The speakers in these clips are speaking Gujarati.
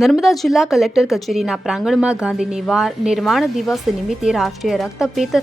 નર્મદા જિલ્લા કલેક્ટર કચેરીના પ્રાંગણમાં ગાંધી નિર્વાણ દિવસ નિમિત્તે રાષ્ટ્રીય રક્તપિત્ત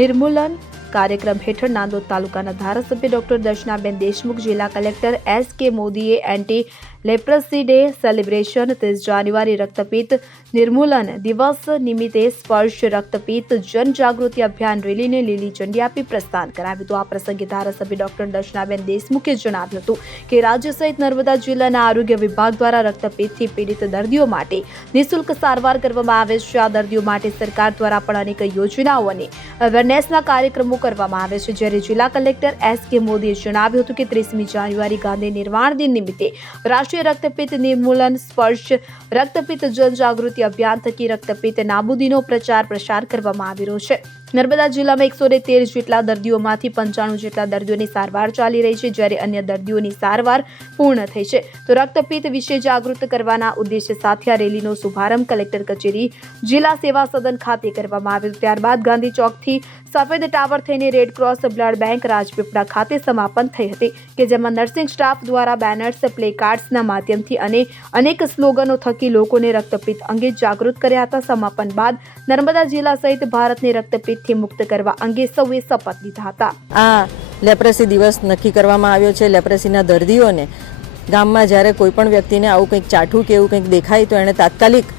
નિર્મૂલન કાર્યક્રમ હેઠળ નાંદોદ તાલુકાના ધારાસભ્ય ડોક્ટર દર્શનાબેન દેશમુખ, જિલ્લા કલેક્ટર એસ.કે. મોદીએ એન્ટી લેપ્રસી ડે સેલિબ્રેશન 30 જાન્યુઆરી રક્તપિત્ત નિર્મૂલન દિવસ નિમિત્તે સ્પર્શ રક્તપિત્ત જનજાગૃતિ અભિયાન રેલીને લીલી ઝંડી આપી પ્રસ્થાન કરાવ્યું હતું। આ પ્રસંગે ધારાસભ્ય ડોક્ટર દર્શનાબેન દેશમુખે જણાવ્યું હતું કે રાજ્ય સહિત નર્મદા જિલ્લાના આરોગ્ય વિભાગ દ્વારા રક્તપિત્તથી પીડિત દર્દીઓ માટે નિઃશુલ્ક સારવાર કરવામાં આવે છે। આ દર્દીઓ માટે સરકાર દ્વારા પણ અનેક યોજનાઓ અને અવેરનેસના કાર્યક્રમો કરવામાં આવે છે। જ્યારે જિલ્લા કલેક્ટર એસ.કે. મોદીએ જણાવ્યું હતું કે 30મી જાન્યુઆરી ગાંધી નિર્વાણ દિન નિમિત્તે રાષ્ટ્રીય રક્તપિત્ત નિર્મૂલન સ્પર્શ રક્તપિત્ત જનજાગૃતિ અભિયાન થકી રક્તપિત્ત નાબૂદીનો પ્રચાર પ્રસાર કરવામાં આવી રહ્યો છે। નર્મદા જિલ્લામાં 113 જેટલા દર્દીઓમાંથી 95 જેટલા દર્દીઓની સારવાર ચાલી રહી છે, જ્યારે અન્ય દર્દીઓની સારવાર પૂર્ણ થઈ છે। તો રક્તપિત્ત વિશે જાગૃત કરવાના ઉદ્દેશ્ય સાથે આ રેલીનો શુભારંભ કલેક્ટર કચેરી જિલ્લા સેવા સદન ખાતે કરવામાં આવ્યો। ત્યારબાદ ગાંધી ચોકથી સફેદ ટાવર થઈને red cross blood bank Rajpipla ખાતે સમાપન થઈ હતી કે જેમાં નર્સિંગ સ્ટાફ દ્વારા બેનર્સ, પ્લે કાર્ડ્સના માધ્યમથી અને અનેક સ્લોગનો થકી લોકોને રક્તપિત્ત અંગે જાગૃત કર્યા હતા। સમાપન બાદ નર્મદા જિલ્લા સહિત ભારતને રક્તપિત્તથી મુક્ત કરવા અંગે સૌએ શપથ લીધા હતા। આ લેપ્રેસી દિવસ નક્કી કરવામાં આવ્યો છે। લેપ્રેસીના દર્દીઓને ગામમાં જ્યારે કોઈ પણ વ્યક્તિને આવું કંઈક ચાઠું કે એવું કંઈક દેખાય તો એણે તાત્કાલિક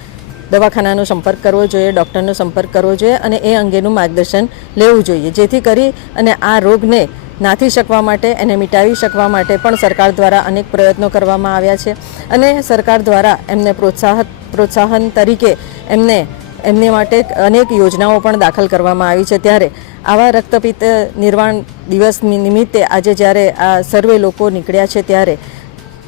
દવાખાનાનો સંપર્ક કરવો જોઈએ, ડૉક્ટરનો સંપર્ક કરવો જોઈએ અને એ અંગેનું માર્ગદર્શન લેવું જોઈએ, જેથી કરી અને આ રોગને નાથી શકવા માટે, એને મિટાવી શકવા માટે પણ સરકાર દ્વારા અનેક પ્રયત્નો કરવામાં આવ્યા છે અને સરકાર દ્વારા એમને પ્રોત્સાહન તરીકે એમને માટે અનેક યોજનાઓ પણ દાખલ કરવામાં આવી છે। ત્યારે આવા રક્તપિત્ત નિર્વાણ દિવસ નિમિત્તે આજે જ્યારે આ સર્વે લોકો નીકળ્યા છે ત્યારે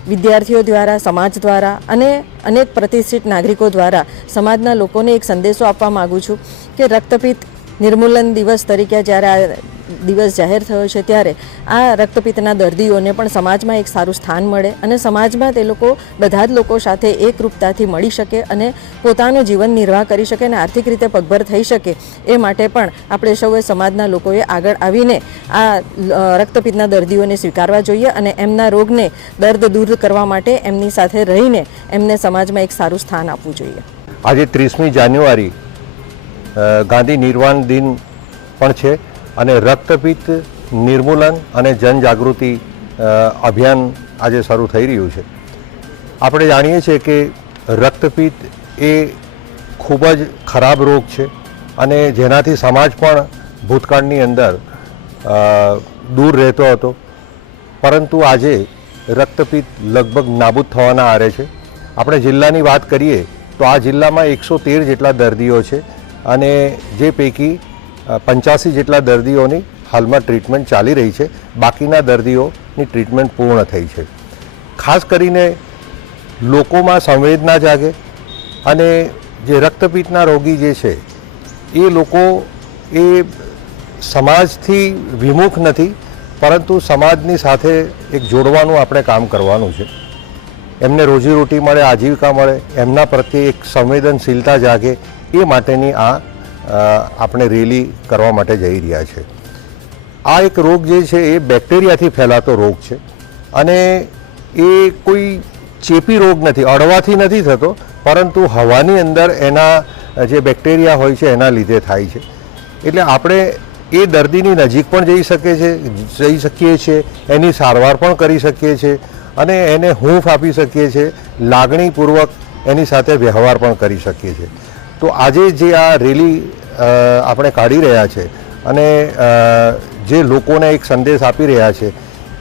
વિદ્યાર્થીઓ દ્વારા, સમાજ દ્વારા અને અનેક પ્રતિષ્ઠિત નાગરિકો દ્વારા સમાજના લોકોને એક સંદેશો આપવા માગું છું કે રક્તપિત્ત નિર્મૂલન દિવસ તરીકે જ્યારે આ દિવસ જાહેર થયો છે ત્યારે આ રક્તપિત્તના દર્દીઓને પણ સમાજમાં એક સારું સ્થાન મળે અને સમાજમાં તે લોકો બધા જ લોકો સાથે એકરૂપતાથી મળી શકે અને પોતાનું જીવન નિર્વાહ કરી શકે અને આર્થિક રીતે પગભર થઈ શકે, એ માટે પણ આપણે સૌએ સમાજના લોકોએ આગળ આવીને આ રક્તપિત્તના દર્દીઓને સ્વીકારવા જોઈએ અને એમના રોગને દર્દ દૂર કરવા માટે એમની સાથે રહીને એમને સમાજમાં એક સારું સ્થાન આપવું જોઈએ। આજે 30મી જાન્યુઆરી ગાંધી નિર્વાણ દિન પણ છે અને રક્તપિત્ત નિર્મૂલન અને જનજાગૃતિ અભિયાન આજે શરૂ થઈ રહ્યું છે। આપણે જાણીએ છીએ કે રક્તપિત્ત એ ખૂબ જ ખરાબ રોગ છે અને જેનાથી સમાજ પણ ભૂતકાળની અંદર દૂર રહેતો હતો, પરંતુ આજે રક્તપિત્ત લગભગ નાબૂદ થવાના આરે છે। આપણે જિલ્લાની વાત કરીએ તો આ જિલ્લામાં 113 જેટલા દર્દીઓ છે અને જે પૈકી 85 જેટલા દર્દીઓની હાલમાં ટ્રીટમેન્ટ ચાલી રહી છે, બાકીના દર્દીઓની ટ્રીટમેન્ટ પૂર્ણ થઈ છે। ખાસ કરીને લોકોમાં સંવેદના જાગે અને જે રક્તપિત્તના રોગી જે છે એ લોકો એ સમાજથી વિમુખ નથી, પરંતુ સમાજની સાથે એક જોડવાનું આપણે કામ કરવાનું છે। એમને રોજીરોટી મળે, આજીવિકા મળે, એમના પ્રત્યે એક સંવેદનશીલતા જાગે, એ માટેની આ આપણે રેલી કરવા માટે જઈ રહ્યા છે। આ એક રોગ જે છે એ બેક્ટેરિયાથી ફેલાતો રોગ છે અને એ કોઈ ચેપી રોગ નથી, અડવાથી નથી થતો, પરંતુ હવાની અંદર એના જે બેક્ટેરિયા હોય છે એના લીધે થાય છે। એટલે આપણે એ દર્દીની નજીક પણ જઈ શકીએ છીએ, એની સારવાર પણ કરી શકીએ છીએ અને એને હૂંફ આપી શકીએ છીએ, લાગણીપૂર્વક એની સાથે વ્યવહાર પણ કરી શકીએ છીએ। તો આજે જે આ રેલી આપણે કાઢી રહ્યા છે અને જે લોકોને એક સંદેશ આપી રહ્યા છે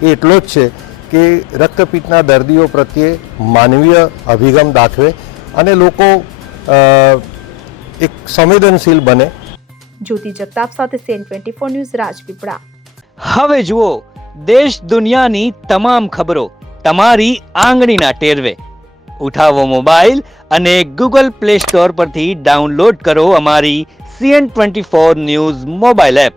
એ એટલો જ છે કે રક્તપિત્તના દર્દીઓ પ્રત્યે માનવીય અભિગમ દાખવે અને લોકો એક સંવેદનશીલ બને। જ્યોતિ જગતાપ સાથે સેન 24 ન્યૂઝ રાજપીપળા। હવે જુઓ દેશ દુનિયાની તમામ ખબરો તમારી આંગળીના ટેરવે। ઉઠાવો મોબાઈલ અને ગૂગલ પ્લે સ્ટોર પરથી ડાઉનલોડ કરો અમારી CN24 ન્યૂઝ મોબાઈલ એપ।